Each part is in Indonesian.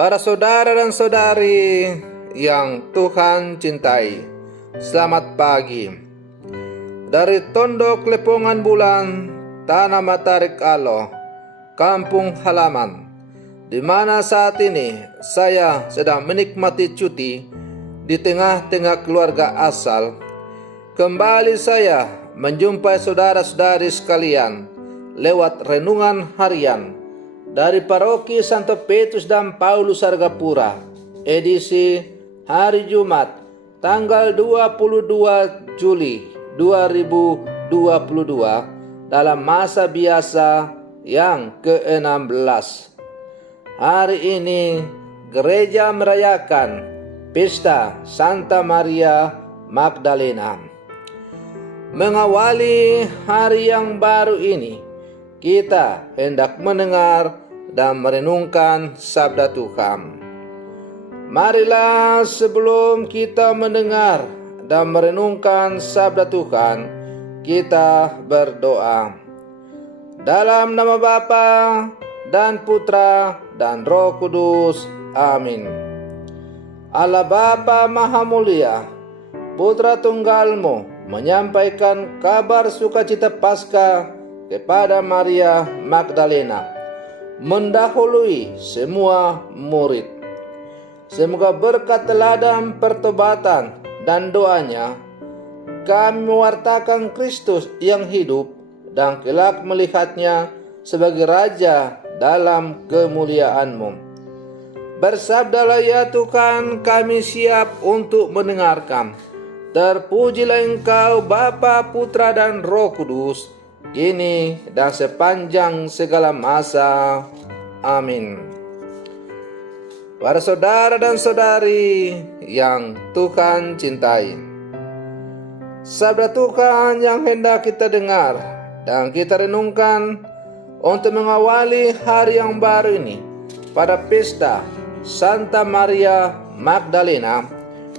Para saudara dan saudari yang Tuhan cintai, selamat pagi. Dari Tondok Lepongan Bulan, Tanah Matarik Alo, kampung halaman, di mana saat ini saya sedang menikmati cuti di tengah-tengah keluarga asal. Kembali saya menjumpai saudara-saudari sekalian lewat renungan harian dari Paroki Santo Petrus dan Paulus Sargapura, edisi hari Jumat, tanggal 22 Juli 2022 dalam masa biasa yang ke-16. Hari ini gereja merayakan Pesta Santa Maria Magdalena. Mengawali hari yang baru ini, kita hendak mendengar dan merenungkan sabda Tuhan. Marilah sebelum kita mendengar dan merenungkan sabda Tuhan, kita berdoa. Dalam nama Bapa dan Putra dan Roh Kudus. Amin. Allah Bapa Maha Mulia, Putra Tunggal-Mu menyampaikan kabar sukacita Paskah kepada Maria Magdalena, mendahului semua murid. Semoga berkat teladan pertobatan dan doanya, kami mewartakan Kristus yang hidup dan kelak melihatnya sebagai Raja dalam kemuliaan-Mu. Bersabdalah ya Tuhan, kami siap untuk mendengarkan. Terpujilah Engkau Bapa, Putra dan Roh Kudus, kini dan sepanjang segala masa. Amin. Para saudara dan saudari yang Tuhan cintai, sabda Tuhan yang hendak kita dengar dan kita renungkan untuk mengawali hari yang baru ini pada pesta Santa Maria Magdalena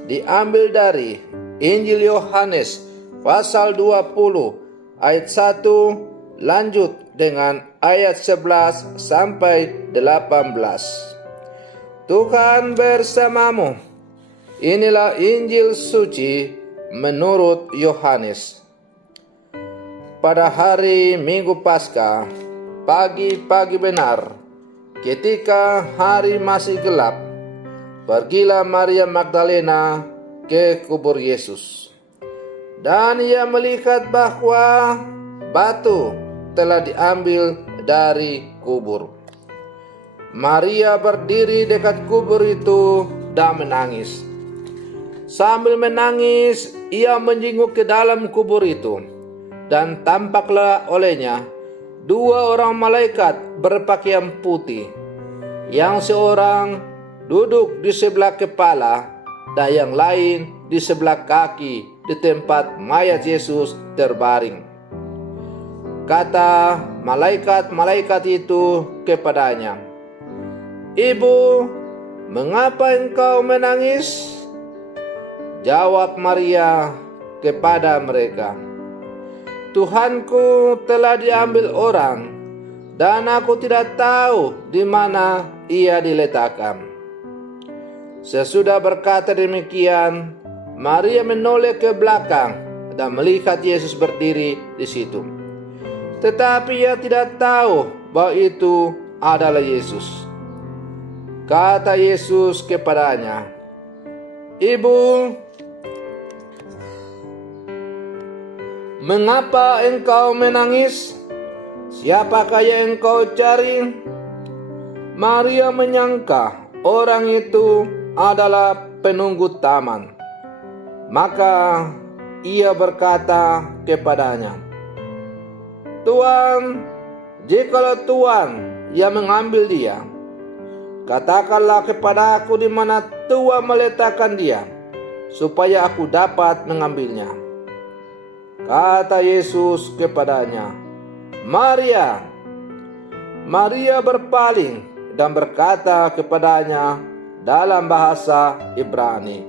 diambil dari Injil Yohanes pasal 20 ayat 1 lanjut dengan ayat 11 sampai 18. Tuhan bersamamu. Inilah Injil suci menurut Yohanes. Pada hari Minggu Paskah, pagi-pagi benar, ketika hari masih gelap, pergilah Maria Magdalena ke kubur Yesus. Dan ia melihat bahwa batu telah diambil dari kubur. Maria berdiri dekat kubur itu dan menangis. Sambil menangis, ia menjenguk ke dalam kubur itu, dan tampaklah olehnya dua orang malaikat berpakaian putih, yang seorang duduk di sebelah kepala dan yang lain di sebelah kaki di tempat mayat Yesus terbaring. Kata malaikat-malaikat itu kepadanya, "Ibu, mengapa engkau menangis?" Jawab Maria kepada mereka, "Tuhanku telah diambil orang, dan aku tidak tahu di mana ia diletakkan." Sesudah berkata demikian, Maria menoleh ke belakang dan melihat Yesus berdiri di situ. Tetapi ia tidak tahu bahwa itu adalah Yesus. Kata Yesus kepadanya, "Ibu, mengapa engkau menangis? Siapakah yang engkau cari?" Maria menyangka orang itu adalah penunggu taman. Maka ia berkata kepadanya, "Tuan, jikalau Tuan yang mengambil dia, katakanlah kepada aku di mana Tuhan meletakkan dia, supaya aku dapat mengambilnya." Kata Yesus kepadanya, "Maria." Maria berpaling dan berkata kepadanya dalam bahasa Ibrani,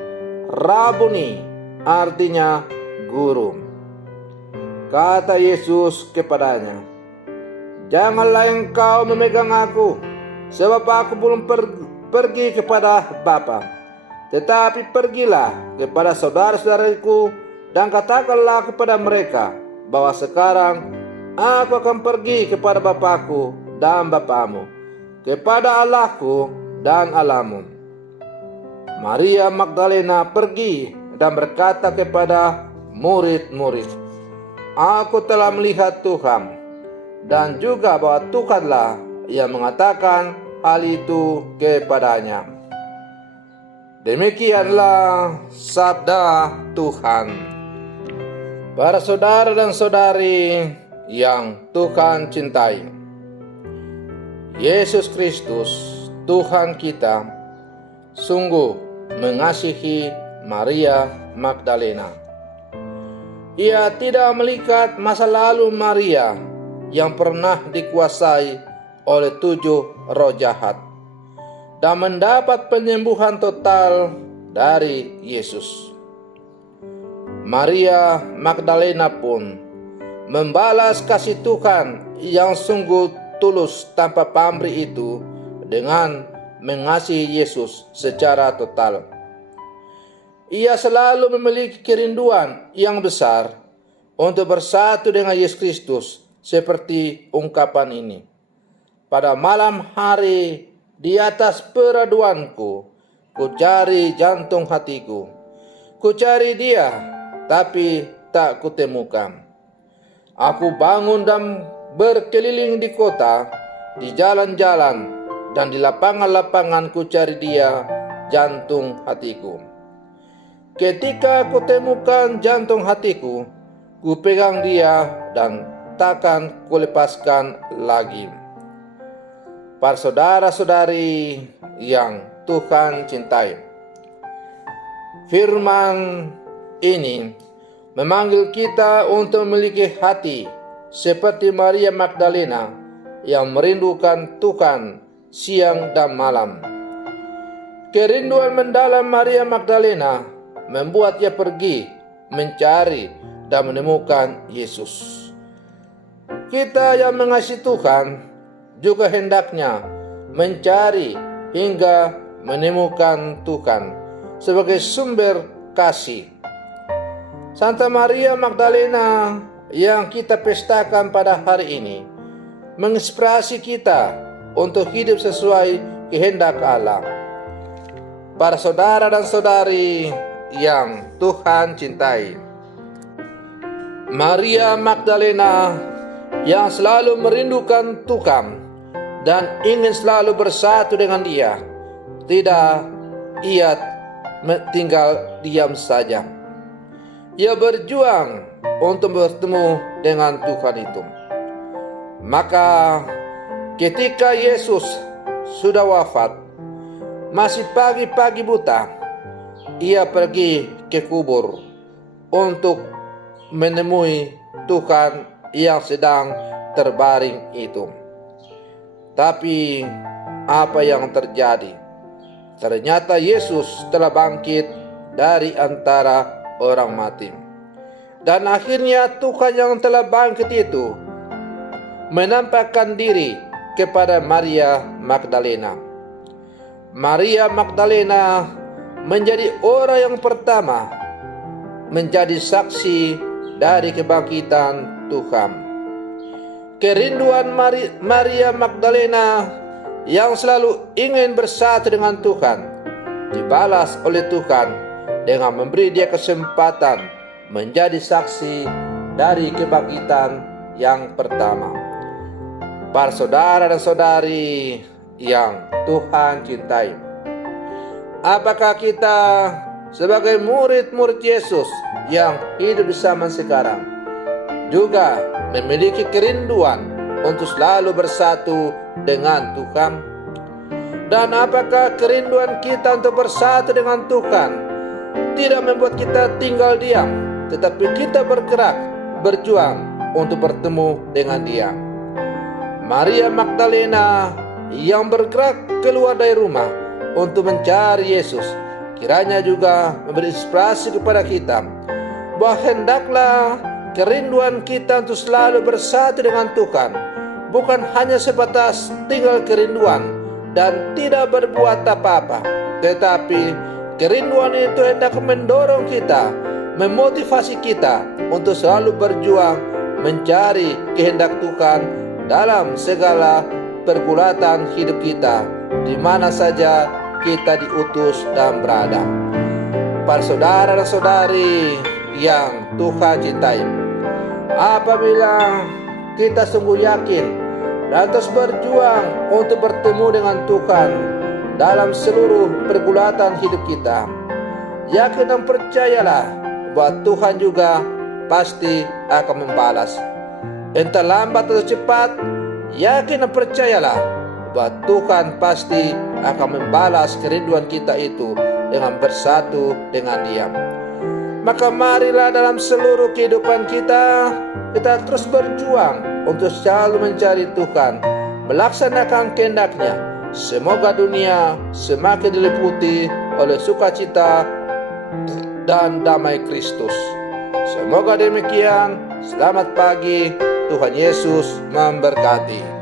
"Rabuni," artinya guru. Kata Yesus kepadanya, "Janganlah engkau memegang aku, sebab aku belum pergi kepada Bapa. Tetapi pergilah kepada saudara-saudariku dan katakanlah kepada mereka bahwa sekarang aku akan pergi kepada Bapakku dan Bapamu, kepada Allahku dan Allahmu. Maria Magdalena pergi dan berkata kepada murid-murid, "Aku telah melihat Tuhan," dan juga bahwa Tuhanlah yang mengatakan hal itu kepadanya. Demikianlah sabda Tuhan. Para saudara dan saudari yang Tuhan cintai, Yesus Kristus Tuhan kita sungguh mengasihi Maria Magdalena. Ia tidak melihat masa lalu Maria yang pernah dikuasai oleh 7 roh jahat dan mendapat penyembuhan total dari Yesus. Maria Magdalena pun membalas kasih Tuhan yang sungguh tulus tanpa pamrih itu dengan mengasihi Yesus secara total. Ia selalu memiliki kerinduan yang besar untuk bersatu dengan Yesus Kristus, seperti ungkapan ini. Pada malam hari di atas peraduanku, ku cari jantung hatiku. Ku cari dia, tapi tak kutemukan. Aku bangun dan berkeliling di kota, di jalan-jalan, dan di lapangan-lapangan ku cari dia, jantung hatiku. Ketika ku temukan jantung hatiku, ku pegang dia dan takkan kulepaskan lagi. Para saudara-saudari yang Tuhan cintai, firman ini memanggil kita untuk memiliki hati seperti Maria Magdalena yang merindukan Tuhan siang dan malam. Kerinduan mendalam Maria Magdalena membuat ia pergi mencari dan menemukan Yesus. Kita yang mengasihi Tuhan juga hendaknya mencari hingga menemukan Tuhan sebagai sumber kasih. Santa Maria Magdalena yang kita pestakan pada hari ini menginspirasi kita untuk hidup sesuai kehendak Allah. Para saudara dan saudari yang Tuhan cintai, Maria Magdalena yang selalu merindukan Tuhan dan ingin selalu bersatu dengan Dia, tidak ia tinggal diam saja. Ia berjuang untuk bertemu dengan Tuhan itu. Maka ketika Yesus sudah wafat, masih pagi-pagi buta, ia pergi ke kubur untuk menemui Tuhan yang sedang terbaring itu. Tapi apa yang terjadi? Ternyata Yesus telah bangkit dari antara orang mati. Dan akhirnya Tuhan yang telah bangkit itu menampakkan diri kepada Maria Magdalena. Maria Magdalena menjadi orang yang pertama menjadi saksi dari kebangkitan Tuhan. Kerinduan Maria Magdalena yang selalu ingin bersatu dengan Tuhan dibalas oleh Tuhan dengan memberi dia kesempatan menjadi saksi dari kebangkitan yang pertama. Para saudara dan saudari yang Tuhan cintai, apakah kita sebagai murid-murid Yesus yang hidup di zaman sekarang juga memiliki kerinduan untuk selalu bersatu dengan Tuhan? Dan apakah kerinduan kita untuk bersatu dengan Tuhan tidak membuat kita tinggal diam, tetapi kita bergerak, berjuang untuk bertemu dengan Dia? Maria Magdalena yang bergerak keluar dari rumah untuk mencari Yesus, kiranya juga memberi inspirasi kepada kita bahwa hendaklah kerinduan kita untuk selalu bersatu dengan Tuhan bukan hanya sebatas tinggal kerinduan, dan tidak berbuat apa-apa. Tetapi kerinduan itu hendak mendorong kita, memotivasi kita untuk selalu berjuang mencari kehendak Tuhan dalam segala pergulatan hidup kita, di mana saja kita diutus dan berada. Para saudara dan saudari yang Tuhan cintai, apabila kita sungguh yakin dan terus berjuang untuk bertemu dengan Tuhan dalam seluruh pergulatan hidup kita, yakin dan percayalah bahwa Tuhan juga pasti akan membalas. Entah lambat atau cepat, yakin dan percayalah bahwa Tuhan pasti akan membalas kerinduan kita itu dengan bersatu dengan Dia. Maka marilah dalam seluruh kehidupan kita terus berjuang untuk selalu mencari Tuhan, melaksanakan kehendak-Nya. Semoga dunia semakin diliputi oleh sukacita dan damai Kristus. Semoga demikian. Selamat pagi, Tuhan Yesus memberkati.